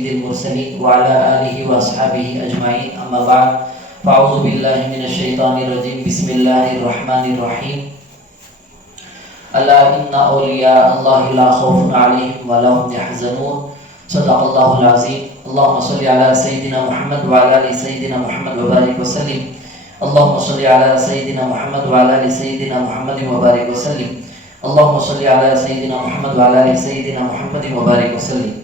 سيد المرسلين وعلى آله وأصحابه أجمعين أما بعد فأعوذ بالله من الشيطان الرجيم بسم الله الرحمن الرحيم ألا إن أولياء الله لا خوف عليهم ولا هم يحزنون صدق الله العظيم اللهم صل على سيدنا محمد وعلى آل سيدنا محمد وبارك وسلم اللهم صل على سيدنا محمد وعلى آل سيدنا محمد وبارك وسلم اللهم صل على سيدنا محمد وعلى آل سيدنا محمد وبارك وسلم.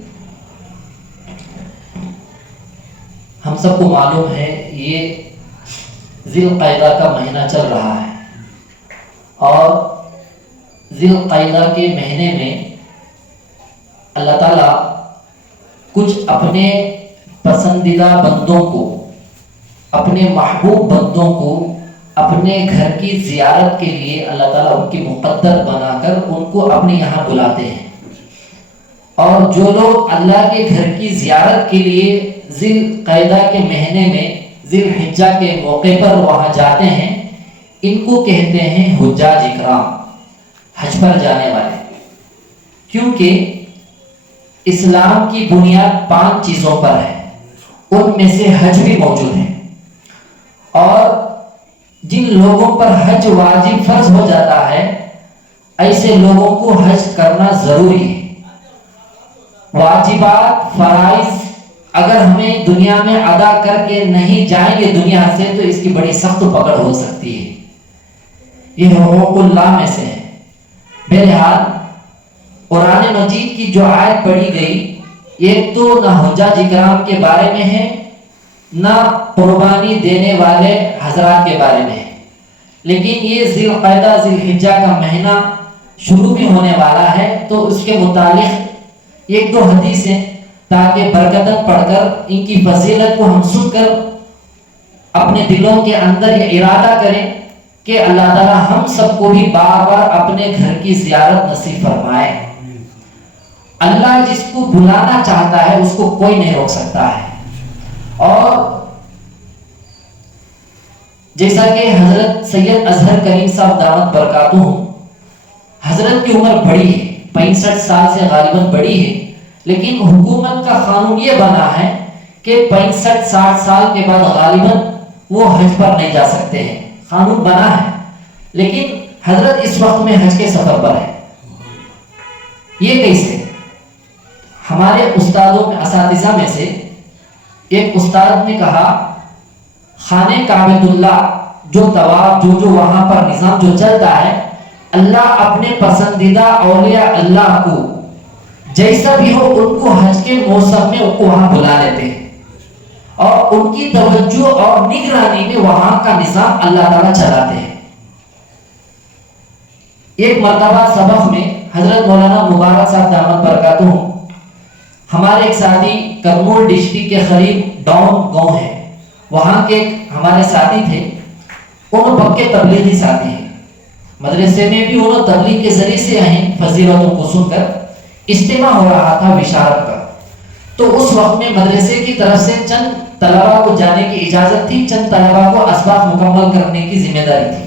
ہم سب کو معلوم ہے یہ ذی القعدہ کا مہینہ چل رہا ہے اور ذی القعدہ کے مہینے میں اللہ تعالیٰ کچھ اپنے پسندیدہ بندوں کو، اپنے محبوب بندوں کو اپنے گھر کی زیارت کے لیے اللہ تعالیٰ ان کی مقدر بنا کر ان کو اپنے یہاں بلاتے ہیں. اور جو لوگ اللہ کے گھر کی زیارت کے لیے ذی القعدہ کے مہینے میں ذی الحجہ کے موقع پر وہاں جاتے ہیں ان کو کہتے ہیں حجاج اکرام، حج پر جانے والے. کیونکہ اسلام کی بنیاد 5 چیزوں پر ہے، ان میں سے حج بھی موجود ہے. اور جن لوگوں پر حج واجب فرض ہو جاتا ہے ایسے لوگوں کو حج کرنا ضروری ہے. واجبات فرائض اگر ہمیں دنیا میں ادا کر کے نہیں جائیں گے دنیا سے تو اس کی بڑی سخت پکڑ ہو سکتی ہے. یہ حقوق اللہ میں سے ہے. بہرحال قرآن مجید کی جو آیت پڑھی گئی ایک تو نہ حجاج اکرام کے بارے میں ہے نہ قربانی دینے والے حضرات کے بارے میں ہے، لیکن یہ ذی القعدہ ذی الحجہ کا مہینہ شروع بھی ہونے والا ہے تو اس کے متعلق 1-2 حدیثیں تاکہ برکتن پڑھ کر ان کی فضیلت کو ہم سن کر اپنے دلوں کے اندر یہ ارادہ کریں کہ اللہ تعالیٰ ہم سب کو بھی بار بار اپنے گھر کی زیارت نصیب فرمائے. اللہ جس کو بلانا چاہتا ہے اس کو کوئی نہیں روک سکتا ہے. اور جیسا کہ حضرت سید اظہر کریم صاحب دامت برکاتہ حضرت کی عمر بڑی ہے، 65 سال سے غالباً بڑی ہے، لیکن حکومت کا قانون یہ بنا ہے کہ 65-60 سال کے بعد غالباً وہ حج پر نہیں جا سکتے ہیں. قانون بنا ہے لیکن حضرت اس وقت میں حج کے سفر پر ہے. یہ کیسے؟ ہمارے استادوں میں اساتذہ میں سے ایک استاد نے کہا خانہ کعبۃ اللہ جو طواف جو وہاں پر نظام جو چلتا ہے اللہ اپنے پسندیدہ اولیاء اللہ کو جیسا بھی ہو ان کو حج کے موسم میں ان کو وہاں بلا لیتے ہیں اور ان کی توجہ اور نگرانی میں وہاں کا نظام اللہ تعالیٰ چلاتے ہیں. ایک مرتبہ سبق میں حضرت مولانا مبارک صاحب دامت برکاتہ ہمارے ایک ساتھی کرمول ڈسٹرکٹ کے قریب ڈاؤن گاؤں ہے، وہاں کے ہمارے ساتھی تھے. انہوں پکے تبلیغی ساتھی ہیں، مدرسے میں بھی انہوں تبلیغ کے ذریعے سے آئے فضیلتوں کو سن کر. اجتماع ہو رہا تھا بشارت کا، تو اس وقت میں مدرسے کی طرف سے چند طلباء کو جانے کی اجازت تھی، چند طلباء کو اسباق مکمل کرنے کی ذمہ داری تھی.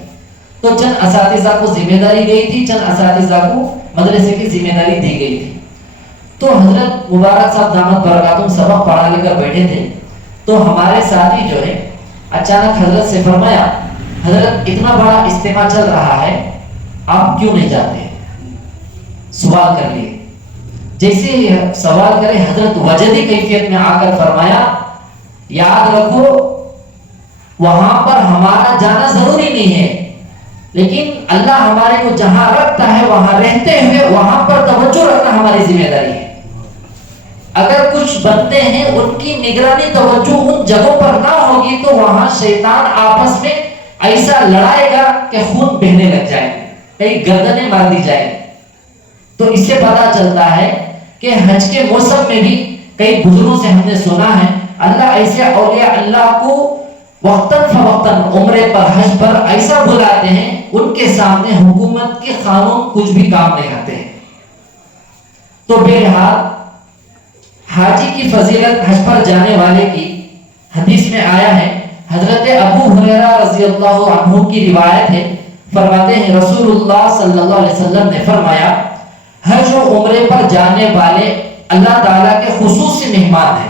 تو چند اساتذہ کو ذمہ داری گئی تھی، چند اساتذہ کو مدرسے کی ذمہ داری دی گئی تھی. تو حضرت مبارک صاحب دامت برکاتہ سبق پڑھا لے کر بیٹھے تھے تو ہمارے ساتھی جو ہے اچانک حضرت سے فرمایا حضرت اتنا بڑا اجتماع چل رہا ہے آپ کیوں نہیں جاتے؟ سوال کر لیے. جیسے ہی سوال کرے حضرت وجدی کیفیت میں آ کر فرمایا یاد رکھو وہاں پر ہمارا جانا ضروری نہیں ہے لیکن اللہ ہمارے کو جہاں رکھتا ہے وہاں رہتے ہوئے وہاں پر توجہ رکھنا ہماری ذمہ داری ہے. اگر کچھ بندے ہیں ان کی نگرانی توجہ ان جگہوں پر نہ ہوگی تو وہاں شیطان آپس میں ایسا لڑائے گا کہ خون بہنے لگ جائے گا، کئی گردنیں مار دی جائیں. تو اس سے پتا چلتا ہے کہ حج کے موسم میں بھی کئی بزرگوں سے ہم نے سنا ہے اللہ ایسے اولیاء اللہ کو وقتاً فوقتاً عمرے پر حج پر ایسا بلاتے ہیں ان کے سامنے حکومت کے قانون کچھ بھی کام نہیں آتے ہیں. تو بہرحال حاجی کی فضیلت حج پر جانے والے کی حدیث میں آیا ہے. حضرت ابو ہریرہ رضی اللہ عنہ کی روایت ہے، فرماتے ہیں رسول اللہ صلی اللہ علیہ وسلم نے فرمایا حج و عمرے پر جانے والے اللہ تعالیٰ کے خصوصی مہمان ہیں,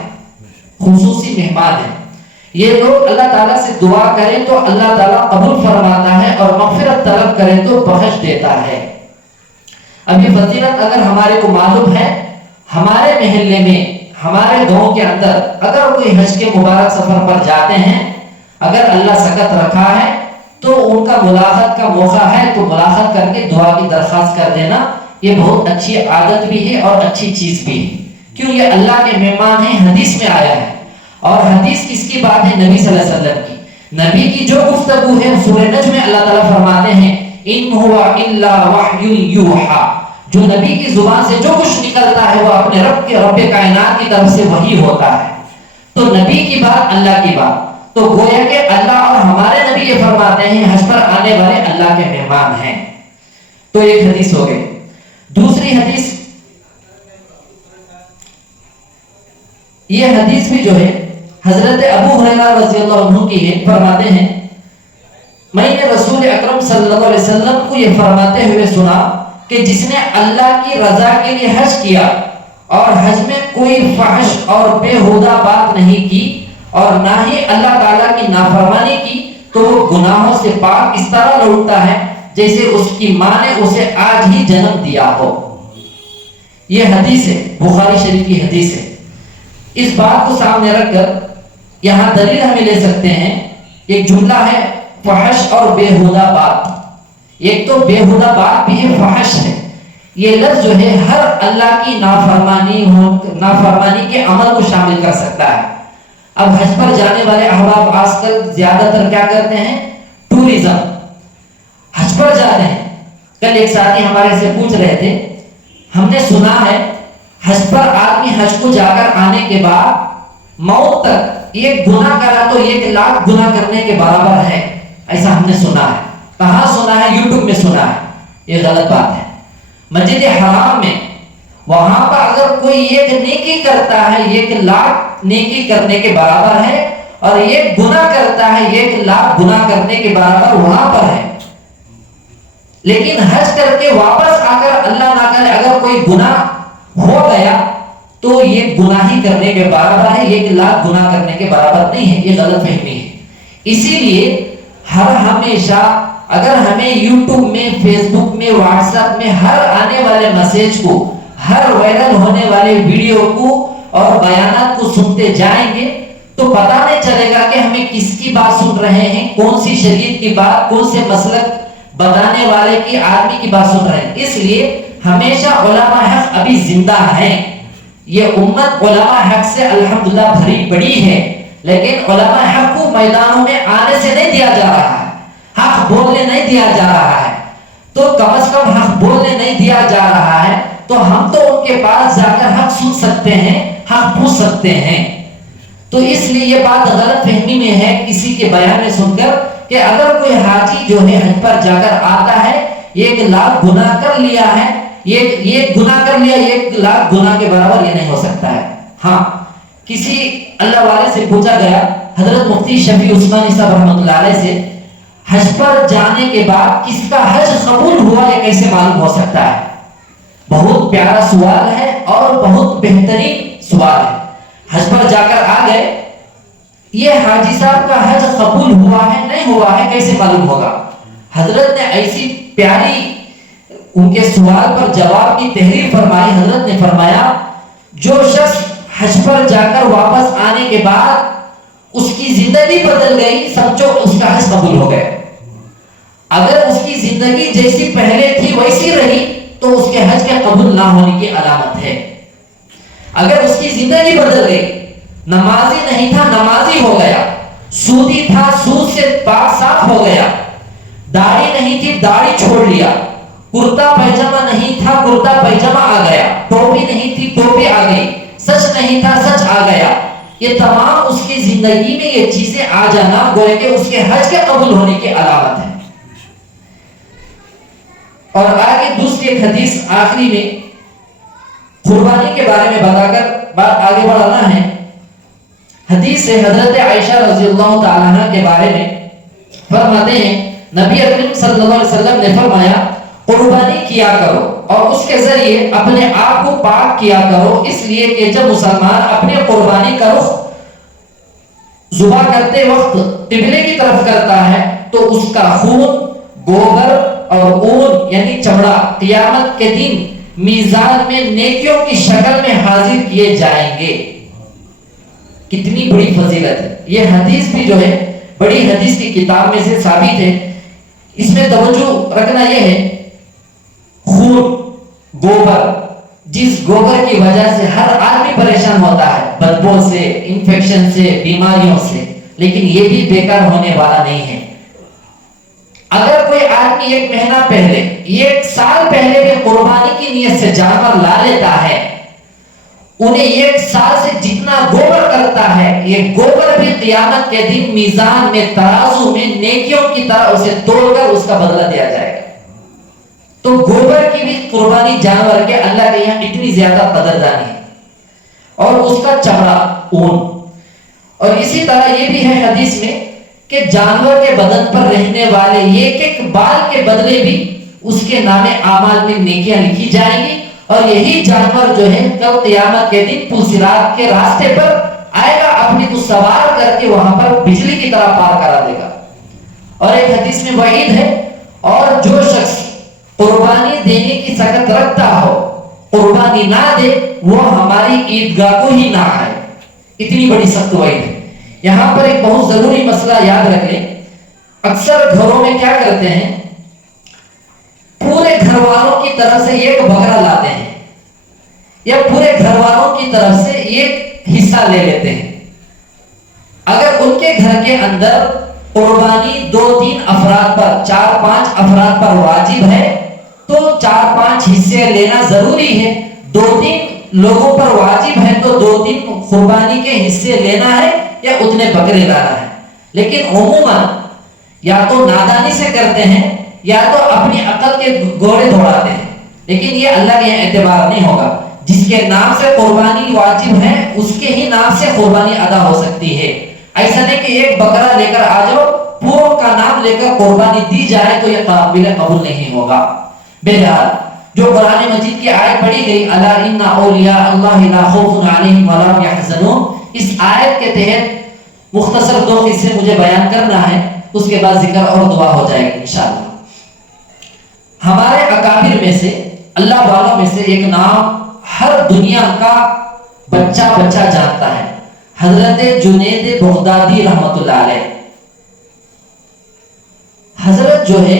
خصوصی مہمان ہیں. یہ لوگ اللہ تعالیٰ سے دعا کریں تو اللہ تعالیٰ قبول فرماتا ہے اور مغفرت طلب کریں تو بخش دیتا ہے. اب یہ فضیلت اگر ہمارے کو معلوم ہے, ہمارے محلے میں, ہمارے گاؤں کے اندر اگر کوئی حج کے مبارک سفر پر جاتے ہیں, اگر اللہ سکت رکھا ہے تو ان کا ملاقات کا موقع ہے تو ملاقات کر کے دعا کی درخواست کر دینا, یہ بہت اچھی عادت بھی ہے اور اچھی چیز بھی ہے. کیوں؟ یہ اللہ کے مہمان ہیں, حدیث میں آیا ہے. اور حدیث کس کی بات ہے؟ نبی صلی اللہ علیہ وسلم کی. نبی کی جو گفتگو ہے سورہ نجم میں اللہ تعالیٰ فرماتے ہیں ان ہوا الا وحی یوحا, جو نبی کی زبان سے جو کچھ نکلتا ہے وہ اپنے رب کائنات کی طرف سے وحی ہوتا ہے. تو نبی کی بات اللہ کی بات, تو گویا کہ اللہ اور ہمارے نبی یہ فرماتے ہیں حج پر آنے والے اللہ کے مہمان ہیں. تو ایک حدیث ہو گئی. دوسری حدیث, یہ حدیث بھی جو ہے حضرت ابو ہریرہ رضی اللہ عنہ کی ہے. فرماتے ہیں میں نے رسول اکرم صلی اللہ علیہ وسلم کو یہ فرماتے ہوئے سنا کہ جس نے اللہ کی رضا کے لیے حج کیا اور حج میں کوئی فحش اور بیہودہ بات نہیں کی اور نہ ہی اللہ تعالیٰ کی نافرمانی کی تو وہ گناہوں سے پاک اس طرح لوٹتا ہے جیسے اس کی ماں نے اسے آج ہی جنم دیا ہو. یہ حدیث ہے, بخاری شریف کی حدیث ہے. اس بات کو سامنے رکھ کر یہاں دلیل ہمیں لے سکتے ہیں. ایک جملہ ہے فحش اور بیہودہ بات. ایک تو بیہودہ بات بھی ہے, فحش ہے. یہ لفظ جو ہے ہر اللہ کی نافرمانی کے عمل کو شامل کر سکتا ہے. اب حج پر جانے والے احباب آج کل زیادہ تر کیا کرتے ہیں؟ ٹورزم, حج پر جاتے ہیں. کل ایک ساتھی ہمارے سے پوچھ رہے تھے, ہم نے سنا ہے حج پر آدمی حج کو جا کر آنے کے بعد موت تک ایک گناہ کرا تو 1,00,000 گناہ کرنے کے برابر ہے. ایسا ہم نے سنا ہے. کہاں سنا ہے؟ یوٹیوب میں سنا ہے. یہ غلط بات ہے. مسجد حرام میں وہاں پر اگر کوئی ایک نیکی کرتا ہے 1,00,000 نیکی کرنے کے برابر ہے, اور ایک گناہ کرتا ہے 1,00,000 گناہ کرنے کے برابر وہاں پر ہے. لیکن حج کر کے واپس آ کر اللہ نہ کرے اگر کوئی گناہ ہو گیا تو یہ گناہی کرنے کے برابر ہے, 1,00,000 گناہ کرنے کے برابر نہیں ہے. یہ غلط فہمی ہے. اسی لیے ہر ہمیشہ اگر ہمیں یوٹیوب میں, فیس بک میں, واٹس ایپ میں ہر آنے والے میسج کو, ہر وائرل ہونے والے ویڈیو کو اور بیانات کو سنتے جائیں گے تو پتہ نہیں چلے گا کہ ہمیں کس کی بات سن رہے ہیں, کون سی شریعت کی بات, کون سے مسلک بتانے والے کی, آدمی کی بات سن رہے ہیں. اس لیے ہمیشہ علماء حق ابھی زندہ ہیں. یہ امت علماء حق سے الحمدللہ بھری پڑی ہے, لیکن علماء حق کو میدانوں میں آنے سے نہیں دیا جا رہا ہے, حق بولنے نہیں دیا جا رہا ہے. تو کم از کم حق بولنے نہیں دیا جا رہا ہے تو ہم تو ان کے پاس جا کر حق سن سکتے ہیں, حق پوچھ سکتے ہیں. تو اس لیے یہ بات غلط فہمی میں ہے کسی کے بیان میں سن کر کہ اگر کوئی حاجی جو ہے حج پر جا کر آتا ہے 1,00,000 گناہ کر لیا ہے, یہ گناہ کر لیا 1,00,000 گناہ کے برابر یہ نہیں ہو سکتا ہے. ہاں, کسی اللہ والے سے پوچھا گیا حضرت مفتی شفیع عثمانی صاحب رحمۃ اللہ علیہ سے, حج پر جانے کے بعد کس کا حج قبول ہوا یہ کیسے معلوم ہو سکتا ہے؟ بہت پیارا سوال ہے اور بہت بہترین سوال ہے. حج پر جا کر آ گئے, یہ حاجی صاحب کا حج قبول ہوا ہے نہیں ہوا ہے کیسے معلوم ہوگا؟ حضرت نے ایسی پیاری ان کے سوال پر جواب کی تحریر فرمائی. حضرت نے فرمایا جو شخص حج پر جا کر واپس آنے کے بعد اس کی زندگی بدل گئی, سمجھو اس کا حج قبول ہو گیا. اگر اس کی زندگی جیسی پہلے تھی ویسی رہی تو اس کے حج کے قبول نہ ہونے کی علامت ہے. اگر اس کی زندگی بدل گئی, نمازی نہیں تھا نمازی ہو گیا, سودی تھا سود سے پاک صاف ہو گیا, داڑھی نہیں تھی داڑھی چھوڑ لیا, کرتا پیجامہ نہیں تھا کرتا پیجامہ آ گیا, ٹوپی نہیں تھی ٹوپی آ گئی, سچ نہیں تھا سچ آ گیا, یہ تمام اس کی زندگی میں یہ چیزیں آ جانا گویا کہ اس کے حج کے قبول ہونے کی علامت ہے. اور آگے دوسری ایک حدیث آخری میں قربانی کے بارے میں بتا کر بات آگے بڑھانا ہے. حدیث سے حضرت عائشہ رضی اللہ تعالیٰ عنہ کے بارے میں فرماتے ہیں نبی اکرم صلی اللہ علیہ وسلم نے فرمایا قربانی کیا کرو اور اس کے ذریعے اپنے آپ کو پاک کیا کرو، اس لیے کہ جب مسلمان اپنے قربانی کا رخ ذبح کرتے وقت قبلے کی طرف کرتا ہے تو اس کا خون، گوبر اور اون یعنی چمڑا قیامت کے دن میزان میں نیکیوں کی شکل میں حاضر کیے جائیں گے۔ کتنی بڑی فضیلت ہے! یہ حدیث بھی جو ہے بڑی حدیث کی کتاب میں سے ثابت ہے۔ اس میں توجہ رکھنا یہ ہے، خون، گوبر، جس گوبر کی وجہ سے ہر آدمی پریشان ہوتا ہے، بدبو سے، انفیکشن سے، بیماریوں سے، لیکن یہ بھی بیکار ہونے والا نہیں ہے۔ اگر کوئی آدمی ایک مہینہ پہلے، ایک سال پہلے بھی قربانی کی نیت سے جانور لا لیتا ہے، انہیں ایک سال سے جتنا گوبر کرتا ہے، یہ گوبر بھی قیامت کے دن میزان میں، ترازو میں نیکیوں کی طرح اسے توڑ کر اس کا بدلہ دیا جائے گا۔ تو گوبر کی بھی قربانی جانور کے اللہ کے یہاں اتنی زیادہ قدردانی ہے، اور اس کا چمڑا، اون، اور اسی طرح یہ بھی ہے حدیث میں کہ جانور کے بدن پر رہنے والے ایک ایک بال کے بدلے بھی اس کے نام اعمال میں نیکیاں لکھی جائیں گی، اور یہی جانور جو ہے کل قیامت کے دن پل صراط کے راستے پر آئے گا، اپنے کو سوار کر کے وہاں پر بجلی کی طرح پار کرا دے گا۔ اور ایک حدیث میں وعید ہے، اور جو شخص قربانی دینے کی سکت رکھتا ہو، قربانی نہ دے، وہ ہماری عیدگاہ کو ہی نہ آئے۔ اتنی بڑی سخت وعید ہے۔ یہاں پر ایک بہت ضروری مسئلہ یاد رکھ لیں، اکثر گھروں میں کیا کرتے ہیں، پورے گھر والوں کی طرف سے ایک بکرا لاتے ہیں، یا پورے گھر والوں کی طرف سے ایک حصہ لے لیتے ہیں۔ اگر ان کے گھر کے اندر قربانی 2-3 افراد پر، 4-5 افراد پر واجب ہے تو 4-5 حصے لینا ضروری ہے۔ 2-3 لوگوں پر واجب ہے تو 2-3 قربانی کے حصے لینا ہے یا اتنے بکرے لانا ہے۔ لیکن عموماً یا تو نادانی سے کرتے ہیں یا تو اپنی عقل کے گھوڑے دوڑاتے ہیں، لیکن یہ اللہ کے اعتبار نہیں ہوگا۔ جس کے نام سے قربانی واجب ہے اس کے ہی نام سے قربانی ادا ہو سکتی ہے۔ ایسا نہیں کہ ایک بکرا لے کر آ جاؤ، پوروں کا نام لے کر قربانی دی جائے تو یہ قابل قبول نہیں ہوگا۔ بہرحال جو قرآن مجید کی آیت پڑھی گئی، الا ان اولیاء اللہ لا خوف علیہم ولا هم يحزنون، اس آیت کے تحت مختصر 2 قصے مجھے بیان کرنا ہے، اس کے بعد ذکر اور دعا ہو جائے گی انشاءاللہ۔ ہمارے اکابر میں سے، اللہ والوں میں سے ایک نام ہر دنیا کا بچہ جانتا ہے، حضرت جنید بغدادی رحمت اللہ علیہ۔ حضرت جو ہے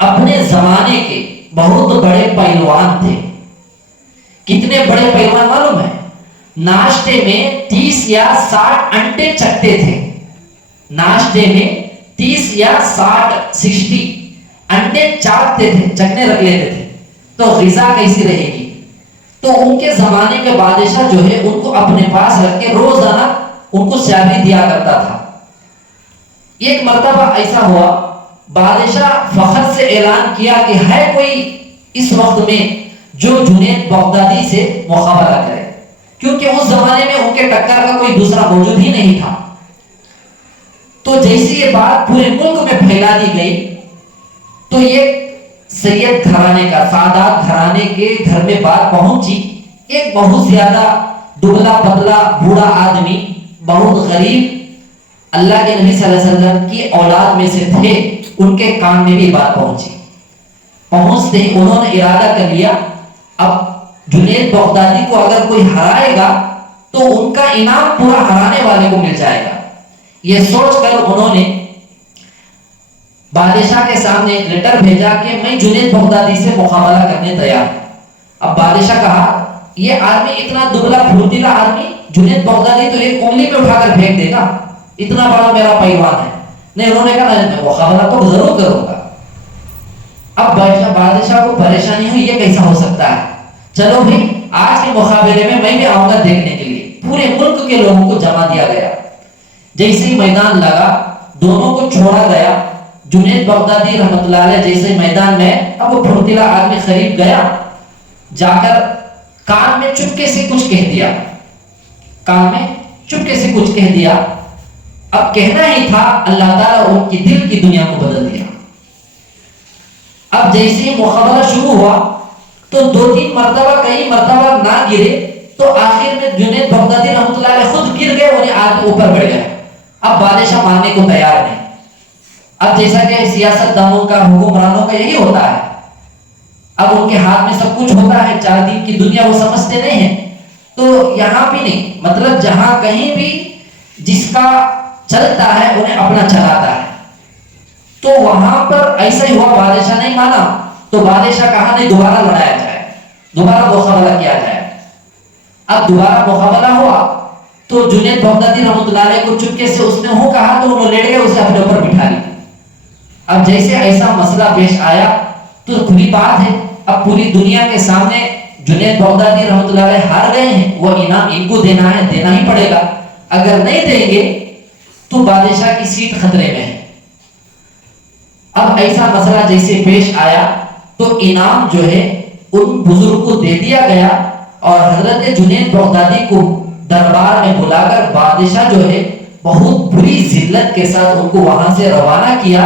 اپنے زمانے کے بہت بڑے پہلوان تھے۔ کتنے بڑے پہلوان معلوم ہے؟ ناشتے میں 30 یا 60 انڈے چکتے تھے۔ ناشتے میں 30 یا 60 انڈے چاٹتے تھے، چکنے رکھ لیتے تھے، تو غذا کیسی رہے گی؟ تو ان کے زمانے کے بادشاہ جو ہے ان کو اپنے پاس رکھ کے روزانہ ان کو سیلری دیا کرتا تھا۔ ایک مرتبہ ایسا ہوا، بادشاہ فخر سے اعلان کیا کہ ہے کوئی اس وقت میں جو جنید بغدادی سے مقابلہ کرے، کیونکہ اس زمانے میں ان کے ٹکر کا کوئی دوسرا موجود ہی نہیں تھا۔ تو جیسی یہ بات پورے ملک میں پھیلا دی گئی تو یہ سید گھرانے کا، سادات گھرانے کے گھر میں بات پہنچی۔ ایک بہت زیادہ دبلا پتلا بوڑھا آدمی، بہت غریب، اللہ کے نبی صلی اللہ علیہ وسلم کی اولاد میں سے تھے، ان کے کان میں بھی بات پہنچی۔ پہنچتے ہی انہوں نے ارادہ کر لیا، اب جنید بغدادی کو اگر کوئی ہرائے گا تو ان کا انعام پورا ہرانے والے کو مل جائے گا۔ یہ سوچ کر انہوں نے بادشاہ کے سامنے لیٹر بھیجا کہ میں جنید بغدادی سے مقابلہ کرنے تیار ہوں۔ اب بادشاہ کہا یہ آدمی اتنا دبلا پھرتیلا آدمی، جنید بغدادی تو ایک انگلی پہ اٹھا کر پھینک دے گا، اتنا بڑا میرا پہلوان ہے۔ نہیں، انہوں نے کہا میں مقابلہ تو ضرور کروں گا۔ اب بادشاہ کو پریشانی ہوئی، یہ کیسا ہو سکتا ہے؟ چلو بھی آج کے مقابلے میں بھی آؤں گا دیکھنے کے لیے۔ پورے ملک کے لوگوں کو جمع دیا گیا۔ جیسے ہی میدان لگا، دونوں کو چھوڑا گیا۔ جنید بغدادی رحمت اللہ علیہ جیسے میدان میں، اب وہ پھرتیلا آدمی قریب گیا، جا کر کان میں چپکے سے کچھ کہہ دیا، کان میں چپکے سے کچھ کہہ دیا۔ اب کہنا ہی تھا، اللہ تعالیٰ ان کی دل کی دنیا کو بدل دیا۔ اب جیسے ہی مقابلہ شروع ہوا تو 2-3 مرتبہ کئی مرتبہ نہ گرے تو آخر میں جنید بغدادی رحمۃ اللہ علیہ خود گر گئے، انہیں آدمی اوپر بڑھ گئے. اب بادشاہ ماننے کو تیار نہیں. اب جیسا کہ سیاست دانوں کا، حکمرانوں کا یہی ہوتا ہے، اب ان کے ہاتھ میں سب کچھ ہوتا ہے، 4 دن کی دنیا وہ سمجھتے نہیں ہیں. تو یہاں بھی نہیں، مطلب جہاں کہیں بھی جس کا چلتا ہے انہیں اپنا چلاتا ہے. تو وہاں پر ایسا ہی ہوا، بادشاہ نہیں مانا تو بادشاہ کہا نہیں دوبارہ لڑایا جائے، دوبارہ مقابلہ کیا جائے. اب دوبارہ مقابلہ ہوا تو جنید بغدادی رحمۃ اللہ علیہ کو چپکے سے اس نے ہوں کہا تو انہوں لیٹ گئے، اسے اپنے اوپر بٹھا لی. اب جیسے ایسا مسئلہ پیش آیا تو کھلی بات ہے، اب پوری دنیا کے سامنے جنید بغدادی رحمۃ اللہ علیہ ہار گئے ہیں، وہ انعام ان کو دینا ہے، دینا ہی پڑے گا. اگر نہیں دیں گے تو بادشاہ کی سیٹ خطرے میں ہے. اب ایسا مسئلہ جیسے پیش آیا تو انعام جو ہے ان بزرگ کو دے دیا گیا اور حضرت جنید بغدادی کو دربار میں بلا کر بادشاہ جو ہے بہت بری ذلت کے ساتھ ان کو وہاں سے روانہ کیا.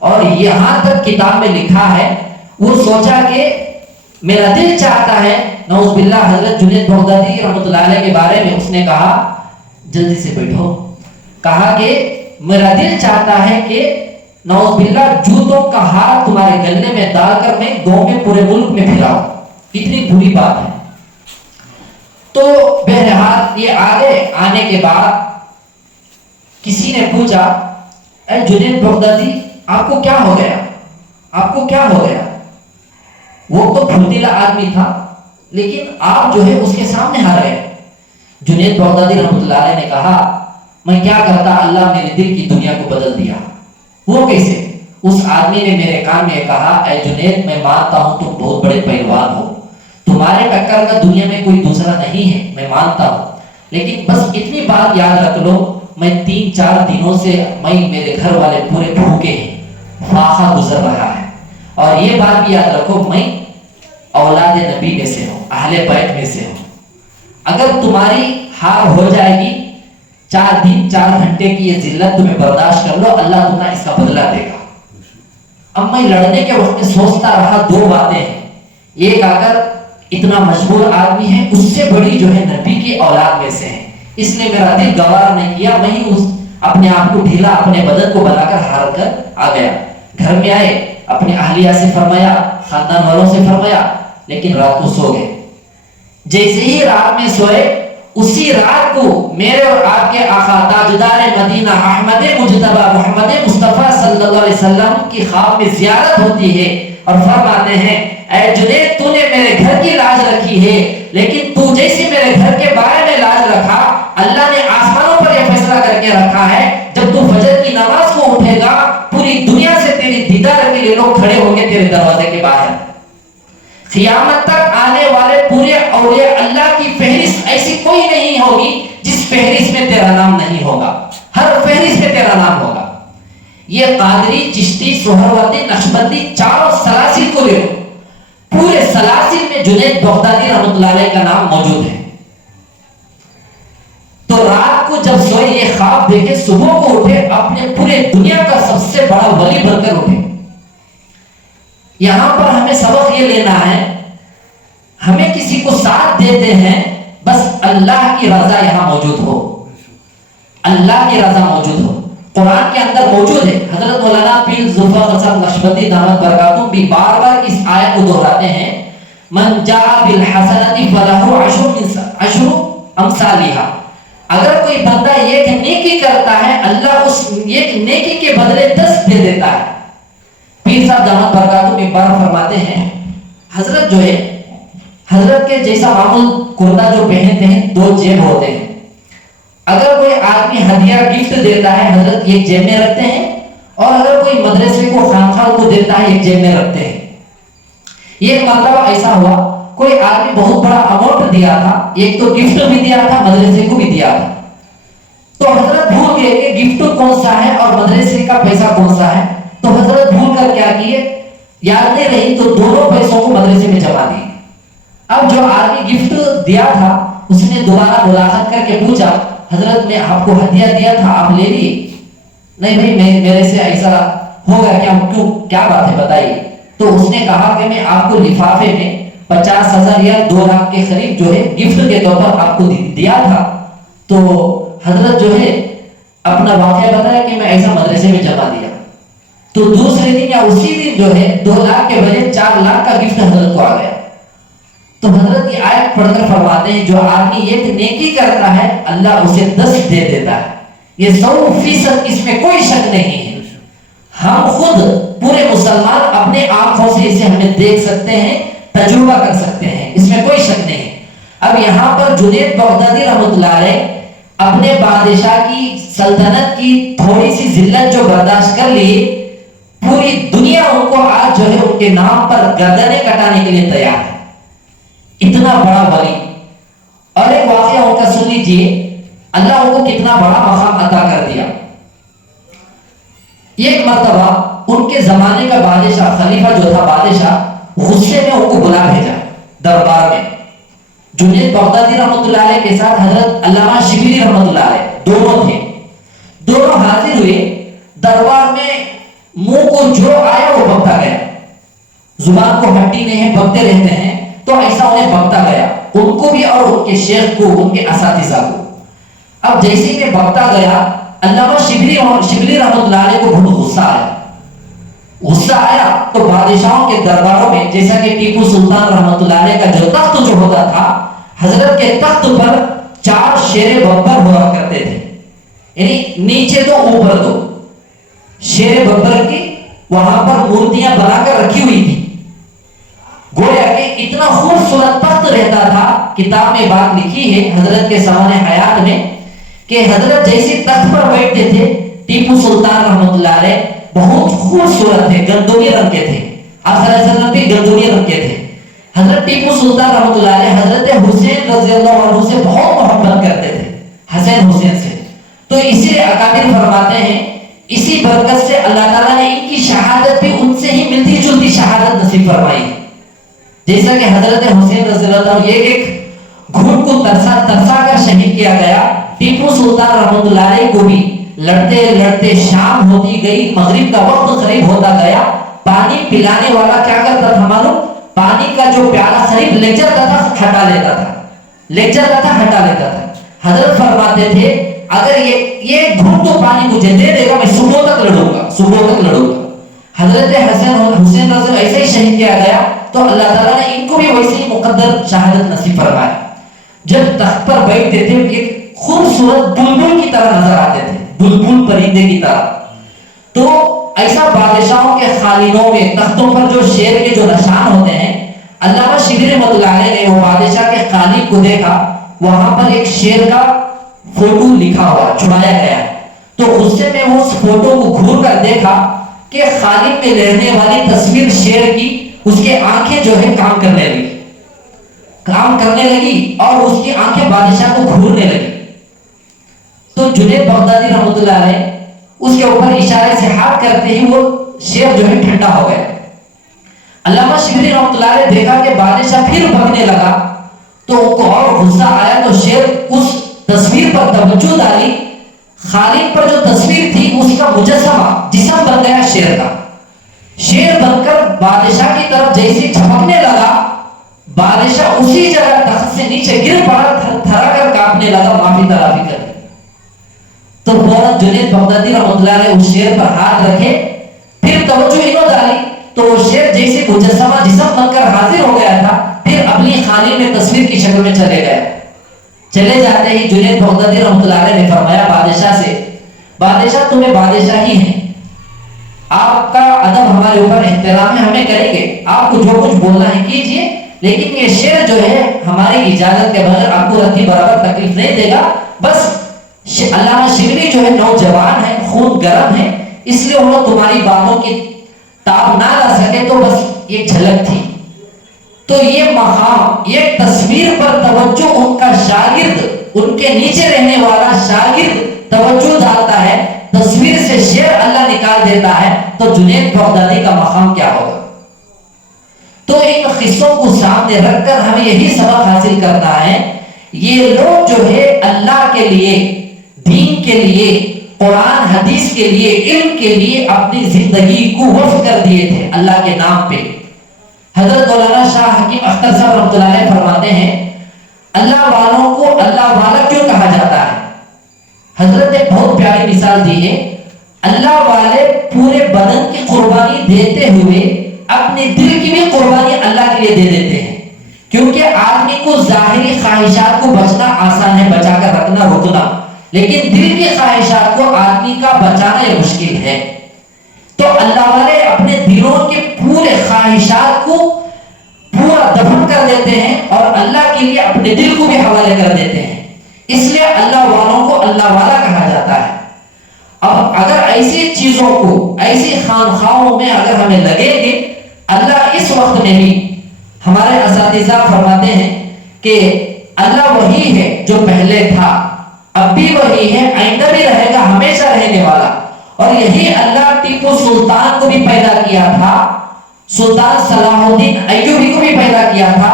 اور یہاں تک کتاب میں لکھا ہے، وہ سوچا کہ میرا دل چاہتا ہے، نعوذ باللہ حضرت جنید بغدادی رحمۃ اللہ علیہ کے بارے میں اس نے کہا جلدی سے بیٹھو، کہا کہ میرا دل چاہتا ہے کہ نعوذ باللہ جوتوں کا ہار تمہارے گلے میں ڈال کر میں گاؤں میں پورے ملک میں پھیلاؤں. اتنی بری بات ہے. تو بہرحال یہ آنے کے بعد کسی نے پوچھا اے جنید بغدادی آپ کو کیا ہو گیا، آپ کو کیا ہو گیا؟ وہ تو پھرتیلا آدمی تھا لیکن آپ جو ہے اس کے سامنے ہار گئے. جنید بغدادی رحمۃ اللہ علیہ نے کہا میں کیا کرتا، اللہ میرے دل کی دنیا کو بدل دیا. وہ کیسے؟ اس آدمی نے میرے کان میں کہا اے جنید میں مانتا ہوں تم بہت بڑے پہلوان ہو، تمہارے ٹکر کا دنیا میں کوئی دوسرا نہیں ہے، میں مانتا ہوں، لیکن بس اتنی بات یاد رکھ لو میں 3-4 دنوں سے میرے گھر والے پورے بھوکے ہیں، فاقہ گزر رہا ہے. اور یہ بات بھی یاد رکھو میں اولاد نبی میں سے ہوں، اہل بیت میں سے ہوں. اگر تمہاری ہار ہو جائے گی 4 دن 4 گھنٹے کی یہ ذلت تمہیں برداشت کر لو، اللہ تمہیں اس کا بدلہ دے گا. اب میں لڑنے کے وقت میں سوچتا رہا 2 باتیں ہیں. ایک اگر اتنا مجبور آدمی ہے اس سے بڑی جو ہے نبی کی اولاد میں سے ہے، اس نے میرا دل گوارا نہیں کیا، میں ہی اپنے آپ کو ڈھیلا، اپنے بدن کو بنا کر ہار کر آ گیا. گھر میں آئے، اپنے اہلیہ سے فرمایا، خاندان والوں سے فرمایا، لیکن رات کو سو گئے. جیسے ہی رات میں سوئے اسی رات کو میرے اور آپ کے آقا تاجدار مدینہ احمد مجتبی محمد مصطفیٰ صلی اللہ علیہ وسلم کی خواب میں زیارت ہوتی ہے اور فرماتے ہیں اے جنید تو نے میرے گھر کی لاج رکھی ہے، لیکن تو جیسے میرے گھر کے بارے میں لاج رکھا، اللہ نے آسمانوں پر یہ فیصلہ کر کے رکھا ہے جب تو فجر کی نماز کو اٹھے گا پوری دنیا سے تیری دیدار کے لیے لوگ کھڑے ہوں گے تیرے دروازے کے باہر. قیامت تک آنے والے پورے اولیاء اللہ کی فہرست ایسی کوئی نہیں ہوگی جس فہرست میں تیرا نام نہیں ہوگا، ہر فہرست میں تیرا نام ہوگا. یہ قادری، چشتی، سہروردی، نقشبندی 4 سلاسل کو لے لو، پورے سلاسل میں جنید بغدادی رحمۃ اللہ علیہ کا نام موجود ہے. تو رات کو جب سوئے یہ خواب دیکھے، صبح کو اٹھے اپنے پورے دنیا کا سب سے بڑا ولی بن کر اٹھے. یہاں پر ہمیں سبق یہ لینا ہے، ہمیں کسی کو ساتھ دیتے ہیں بس اللہ کی رضا یہاں موجود ہو، اللہ کی رضا موجود ہو. قرآن کے اندر موجود ہے، حضرت مولانا پیر ذوالفقار حسن نقشبندی دامت برکاتہم بھی بار بار اس آیت کو دہراتے ہیں من جاء بالحسنۃ فلہ عشر امثالھا. اگر کوئی بندہ ایک نیکی کرتا ہے اللہ اس ایک نیکی کے بدلے 10 دے دیتا ہے. پیر صاحب دامت برکاتہم ایک بار فرماتے ہیں حضرت جو ہے، حضرت کے جیسا معمول کرتا جو پہنتے ہیں 2 جیب ہوتے ہیں. اگر کوئی آدمی ہدیہ گفٹ دیتا ہے حضرت ایک جیب میں رکھتے ہیں، اور اگر کوئی مدرسے کو خانقاہ کو دیتا ہے ایک جیب میں رکھتے ہیں. یہ مرتبہ ایسا ہوا کوئی آدمی بہت بڑا اماؤنٹ دیا تھا، ایک تو گفٹ بھی دیا تھا مدرسے کو بھی دیا تھا. تو حضرت بھول گئے کہ گفٹ کون سا ہے اور مدرسے کا پیسہ کون سا ہے. تو حضرت بھول کر کیا کیے، یاد نہیں رہی تو دونوں پیسوں کو مدرسے میں جما دی. اب جو آدمی گفٹ دیا تھا اس نے دوبارہ ملاقات کر کے پوچھا حضرت میں آپ کو ہدیہ دیا تھا آپ لے لیے؟ نہیں بھائی میرے سے ایسا ہو گیا کیا، کیوں کیا بات ہے بتائیے. تو اس نے کہا کہ میں آپ کو لفافے میں 50,000 یا 2 لاکھ کے قریب جو ہے گفٹ کے طور پر آپ کو دیا تھا. تو حضرت جو ہے اپنا واقعہ بتایا کہ میں ایسا مدرسے میں جمع دیا. تو دوسرے دن یا اسی دن جو ہے 2 لاکھ کے بجائے 4 لاکھ کا گفٹ حضرت کو آ گیا. تو حضرت یہ آیت پڑھ کر فرماتے ہیں جو آدمی ایک نیکی کرتا ہے اللہ اسے 10 دے دیتا ہے. یہ 100% اس میں کوئی شک نہیں ہے. ہم خود پورے مسلمان اپنے آنکھوں سے اسے ہمیں دیکھ سکتے ہیں, تجربہ کر سکتے ہیں, اس میں کوئی شک نہیں. اب یہاں پر جنید بغدادی رحمۃ اللہ علیہ اپنے بادشاہ کی سلطنت کی تھوڑی سی ذلت جو برداشت کر لی, پوری دنیا ان کو آج جو ہے ان کے نام پر گردنیں کٹانے کے لیے تیار ہے. اتنا بڑا ولی. اور ایک واقعہ ان کا سن لیجیے, اللہ ان کو کتنا بڑا مقام عطا کر دیا. ایک مرتبہ ان کے زمانے کا بادشاہ, خلیفہ جو تھا بادشاہ, غصے میں ان کو بلا بھیجا دربار میں. جنید بغدادی رحمۃ اللہ علیہ کے ساتھ حضرت علامہ شبلی رحمۃ اللہ علیہ دونوں تھے. دونوں حاضر ہوئے دربار میں. منہ کو جو آیا وہ بکتا گیا. زبان کو ہٹی نہیں ہے, بکتے رہتے ہیں. تو ایسا انہیں بکتا گیا, ان کو بھی اور ان کے شیخ کو, ان کے اساتذہ کو. اب جیسے میں بکتا گیا, علامہ شبلی رحمۃ اللہ علیہ کو بہت غصہ آیا. غصہ آیا تو بادشاہوں کے درباروں میں, جیسا کہ ٹیپو سلطان رحمۃ اللہ علیہ کا جو تخت جو ہوتا تھا, حضرت کے تخت پر 4 شیر ببر ہوا کرتے تھے. یعنی نیچے دو اوپر دو شیر ببر کی وہاں پر مورتیاں بنا کر رکھی ہوئی تھی. گویا کہ اتنا خوبصورت تخت رہتا تھا. کتاب میں بات لکھی ہے حضرت کے سامنے حیات میں کہ حضرت جیسے تخت پر بیٹھتے تھے, ٹیپو سلطان رحمۃ اللہ علیہ بہت خوبصورت تھے, گندمی رنگ کے تھے. آپ صلی اللہ علیہ وسلم بھی گندمی رنگ کے تھے. حضرت ٹیپو سلطان رحمۃ اللہ علیہ حضرت حسین رضی اللہ عنہ سے بہت محبت کرتے تھے, حسین حسین سے. تو اسی لیے اکابر فرماتے ہیں اسی برکت سے اللہ تعالیٰ نے ان کی شہادت بھی ان سے ہی ملتی جلتی شہادت نصیب فرمائی. جیسا کہ حضرت حسین رضی اللہ عنہ ایک گھوٹ کو ترسا کر شہید کیا گیا, ٹیپو سلطان رحمۃ اللہ علیہ کو بھی لڑتے لڑتے شام ہوتی گئی, مغرب کا وقت قریب ہوتا گیا. پانی پلانے والا کیا کرتا تھا معلوم, پانی کا جو پیالہ قریب لگ جاتا تھا ہٹا لیتا تھا, لگ جاتا تھا ہٹا لیتا تھا. حضرت فرماتے تھے اگر یہ گھوٹ تو پانی مجھے دے دے گا میں صبح تک لڑوں گا, صبح تک لڑوں گا. حضرت حسین رضی اللہ ایسے ہی شہید کیا گیا تو اللہ تعالیٰ نے ان کو بھی ویسے ہی مقدر شہادت نصیب فرمایا. جب تخت پر بیٹھتے تھے ایک خوبصورت بلبل کی طرح نظر آتے تھے, بلبل پرندے کی طرح. تو ایسا بادشاہوں کے خالینوں میں تختوں پر جو شیر کے جو نشان ہوتے ہیں, علامہ شبلی رحمۃ اللہ علیہ نے وہ بادشاہ کے خالین کو دیکھا, وہاں پر ایک شیر کا فوٹو لکھا ہوا چھپایا گیا. تو غصے میں وہ اس فوٹو کو گھور کر دیکھا کہ خالد میں رہنے والی تصویر شیر کی, اس کے آنکھیں جو ہے کام کرنے لگی اور اس کی آنکھیں بادشاہ کو گھورنے لگی. تو جنید بغدادی رحمۃ اللہ علیہ اس کے اوپر اشارے سے ہاتھ کرتے ہی وہ شیر جو ہے ٹھنڈا ہو گیا. علامہ شبلی رحمۃ اللہ علیہ دیکھا کہ بادشاہ پھر بھگنے لگا تو ان کو اور غصہ آیا, تو شیر اس تصویر پر توجہ ڈالی. خالد پر جو تصویر تھی اس کا مجسمہ جسم بن گیا شیر کا. شیر بن کر بادشاہ کی طرف جیسے جھپکنے لگا, بادشاہ اسی جگہ تخت سے نیچے گر پڑا, تھرا کر کانپنے لگا, معافی تلافی کر. تو فوراً جنید بغدادی رحمۃ اللہ علیہ اس شیر پر ہاتھ رکھے, پھر توجہ انہوں ڈالی تو وہ شیر جیسے مجسمہ جسم بن کر حاضر ہو گیا تھا. پھر اپنی خالی میں تصویر کی شکل میں چلے گئے. چلے جاتے ہی جنید بغدادی رحمۃ اللہ علیہ نے فرمایا بادشاہ سے, بادشاہ تمہیں بادشاہ ہی ہیں, آپ کا ادب ہمارے اوپر احترام ہے, ہمیں کریں گے, آپ کو جو کچھ بولنا ہے کیجئے, لیکن یہ شیر جو ہے ہماری اجازت کے بغیر آپ کو رتی برابر تکلیف نہیں دے گا. بس علامہ شبلی جو ہے نوجوان ہے, خون گرم ہے, اس لیے وہ تمہاری باتوں کی تاب نہ لا سکے, تو بس ایک جھلک تھی. تو یہ مقام, یہ تصویر پر توجہ ان کا شاگرد, ان کے نیچے رہنے والا شاگرد توجہ ڈالتا ہے, تصویر سے شیر اللہ نکال دیتا ہے, تو جنید بغدادی کا مقام کیا ہوگا. تو ان قصوں کو سامنے رکھ کر ہمیں یہی سبق حاصل کرنا ہے, یہ لوگ جو ہے اللہ کے لیے, دین کے لیے قرآن حدیث کے لیے، علم کے لیے اپنی زندگی کو وقف کر دیے تھے اللہ کے نام پہ۔ حضرت مولانا شاہ حکیم اختر صاحب رحمۃ اللہ علیہ فرماتے ہیں اللہ والوں کو اللہ والا کیوں کہا جاتا ہے؟ حضرت نے بہت پیاری مثال دی ہے، اللہ والے پورے بدن کی قربانی دیتے ہوئے اپنے دل کی بھی قربانی اللہ کے لیے دے دیتے ہیں، کیونکہ آدمی کو ظاہری خواہشات کو بچنا آسان ہے، بچا کر رکھنا، روکنا، لیکن دل کی خواہشات کو آدمی کا بچانا یہ مشکل ہے۔ تو اللہ والے اپنے دلوں کے پورے خواہشات کو پورا دفن کر دیتے ہیں اور اللہ کے لیے اپنے دل کو بھی حوالے کر دیتے ہیں، اس لیے اللہ والوں کو اللہ والا کہا جاتا ہے۔ اب اگر ایسی چیزوں کو، ایسی خانخواہوں میں اگر ہمیں لگے گے، اللہ اس وقت میں بھی، ہمارے اساتذہ فرماتے ہیں کہ اللہ وہی ہے جو پہلے تھا، اب بھی وہی ہے، آئندہ بھی رہے گا، ہمیشہ رہنے والا، اور یہی اللہ ٹیپو سلطان کو بھی پیدا کیا تھا، سلطان صلاح الدین ایوبی کو بھی پیدا کیا تھا،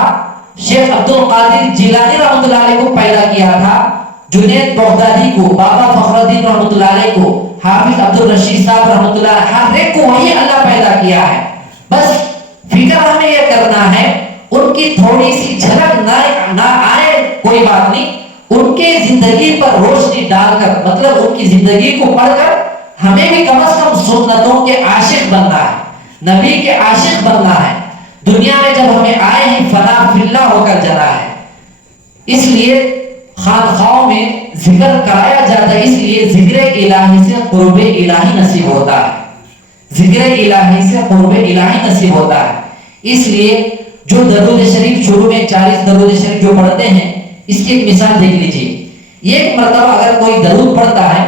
شیخ عبد القادر جیلانی رحمۃ اللہ علیہ کو پیدا کیا تھا، جنید بغدادی کو، بابا فخر الدین رحمۃ اللہ علیہ کو، حافظ عبد الرشید صاحب رحمۃ اللہ علیہ، ہر ایک کو وہی اللہ پیدا کیا ہے۔ بس فکر ہمیں یہ کرنا ہے ان کی تھوڑی سی جھلک نہ آئے کوئی بات نہیں، ان کے زندگی پر روشنی ڈال کر، مطلب ان کی زندگی کو پڑھ کر ہمیں بھی کم از کم سنتوں کے عاشق بننا ہے، نبی کے عاشق بننا ہے۔ دنیا میں جب ہمیں آئے ہیں فنا فی اللہ ہو کر جانا ہے، اس لیے خانخواہوں میں ذکر کرایا جاتا ہے، اس لیے ذکر الہی سے قرب الہی نصیب ہوتا ہے، ذکر الہی سے قرب الہی نصیب ہوتا ہے۔ اس لیے جو درود شریف شروع میں 40 درود شریف جو پڑھتے ہیں، اس کی ایک مثال دیکھ لیجیے۔ ایک مرتبہ اگر کوئی درود پڑھتا ہے،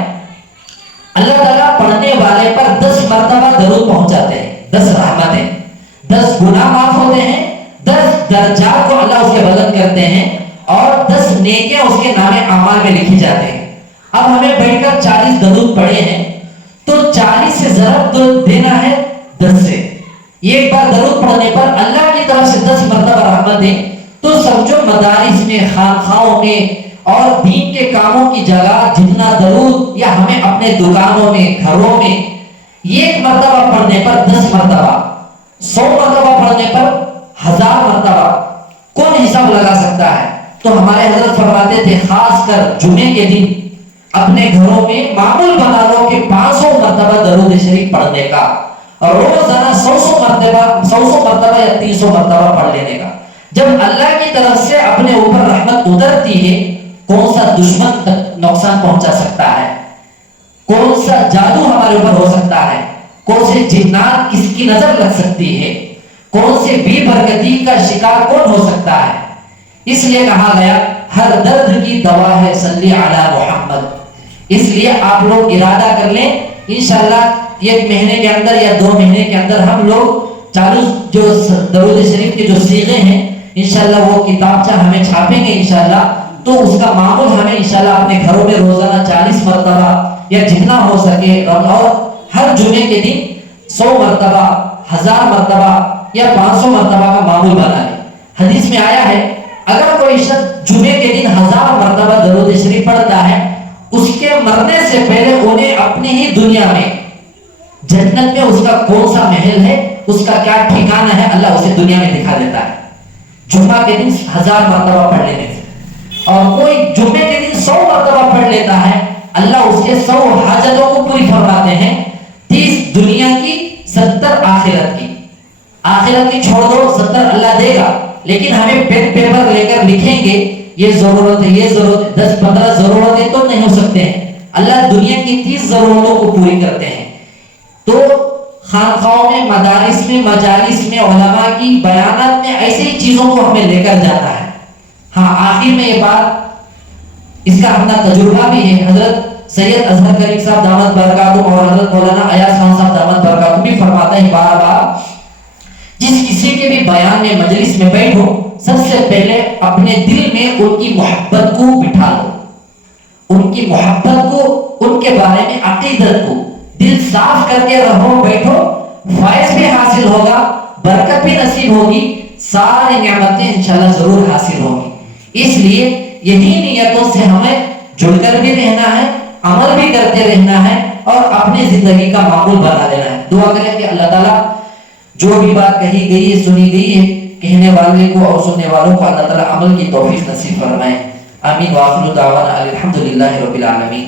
اللہ تعالیٰ پڑھنے والے پر 10 مرتبہ درود پہنچاتے ہیں، 10 رحمتیں، 10 گناہ معاف ہوتے ہیں، 10 درجات کو اللہ اس کے بلند کرتے ہیں، اور 10 نیکیاں اس کے نام اعمال میں لکھی جاتے ہیں۔ اب ہمیں بیٹھ کر 40 درود پڑھے ہیں تو 40 سے ضرب دینا ہے 10 سے، ایک بار درود پڑھنے پر اللہ کی طرف سے 10 مرتبہ رحمتیں، تو سمجھو مدارس میں، خانخواہوں میں اور دین کے کاموں کی جگہ جتنا درود، یا ہمیں اپنے دکانوں میں، گھروں میں ایک مرتبہ پڑھنے پر 10 مرتبہ، 100 مرتبہ پڑھنے پر 1000 مرتبہ، کون حساب لگا سکتا ہے؟ تو ہمارے حضرت فرماتے تھے خاص کر جمعے کے دن اپنے گھروں میں معمول بنا لو کہ 500 مرتبہ درود شریف پڑھنے کا، اور روزانہ 100 مرتبہ یا 300 مرتبہ پڑھ لینے کا۔ جب اللہ کی طرف سے اپنے اوپر رحمت اترتی ہے، کون سا دشمن تک نقصان پہنچا سکتا ہے؟ کون سا جادو ہمارے اوپر ہو سکتا ہے؟ کون سے جنات کس کی نظر لگ سکتی ہے؟ کون سے بے برکتی کا شکار کون ہو سکتا ہے؟ اس لیے کہا گیا ہر درد کی دوا ہے صلی علی محمد۔ اس لیے آپ لوگ ارادہ کر لیں، انشاءاللہ 1 مہینے کے اندر یا 2 مہینے کے اندر ہم لوگ چالو جو درود شریف کے جو صیغے ہیں، انشاءاللہ وہ کتابچہ ہمیں چھاپیں گے انشاءاللہ، تو اس کا معمول ہمیں انشاءاللہ اپنے گھروں میں روزانہ 40 مرتبہ یا جتنا ہو سکے، اور ہر جمعے کے دن 100 مرتبہ، 1000 مرتبہ یا 500 مرتبہ کا معمول بنا لیں۔ حدیث میں آیا ہے اگر کوئی شخص جمعے کے دن 1000 مرتبہ درود شریف پڑھتا ہے، اس کے مرنے سے پہلے انہیں اپنی ہی دنیا میں، جنت میں اس کا کون سا محل ہے، اس کا کیا ٹھکانہ ہے، اللہ اسے دنیا میں دکھا دیتا ہے جمعہ کے دن 1000 مرتبہ پڑھ لینے سے۔ اور کوئی جمعے کے دن 100 مرتبہ پڑھ لیتا ہے، اللہ اس کے 100 حاجتوں کو پوری فرماتے ہیں، 30 دنیا کی، 70 آخرت کی۔ آخرت کی چھوڑ دو، 70 اللہ دے گا، لیکن ہمیں پین پیپر لے کر لکھیں گے یہ ضرورت ہے، یہ ضرورت ہے، 10-15 ضرورتیں تو نہیں ہو سکتے ہیں، اللہ دنیا کی 30 ضرورتوں کو پوری کرتے ہیں۔ تو خانخواہوں میں، مدارس میں، مجالس میں، علماء کی بیانات میں ایسی چیزوں کو ہمیں لے کر جانا ہے۔ ہاں آخر میں یہ بات، اس کا اپنا تجربہ بھی ہے، حضرت سید اظہر کریم صاحب دامت برکاتہ اور حضرت مولانا ایاز خان صاحب دامت برکاتہ بھی فرماتے ہیں بار بار، جس کسی کے بھی بیان میں، مجلس میں بیٹھو، سب سے پہلے اپنے دل میں ان کی محبت کو بٹھا لو، ان کی محبت کو، ان کے بارے میں عقیدت کو دل صاف کر کے رہو، بیٹھو، فائز بھی حاصل ہوگا، برکت بھی نصیب ہوگی، ساری نعمتیں انشاءاللہ ضرور حاصل ہوگی۔ اس لیے یہی نیتوں سے ہمیں جڑ کر بھی رہنا ہے، عمل بھی کرتے رہنا ہے اور اپنی زندگی کا معمول بنا لینا ہے. دعا کریں کہ اللہ تعالیٰ جو بھی بات کہی گئی ہے سنی گئی ہے کہنے والے کو اور سننے والوں کو اللہ تعالیٰ عمل کی توفیق نصیب فرمائے. آمین. وآخر دعوانا الحمدللہ رب العالمین.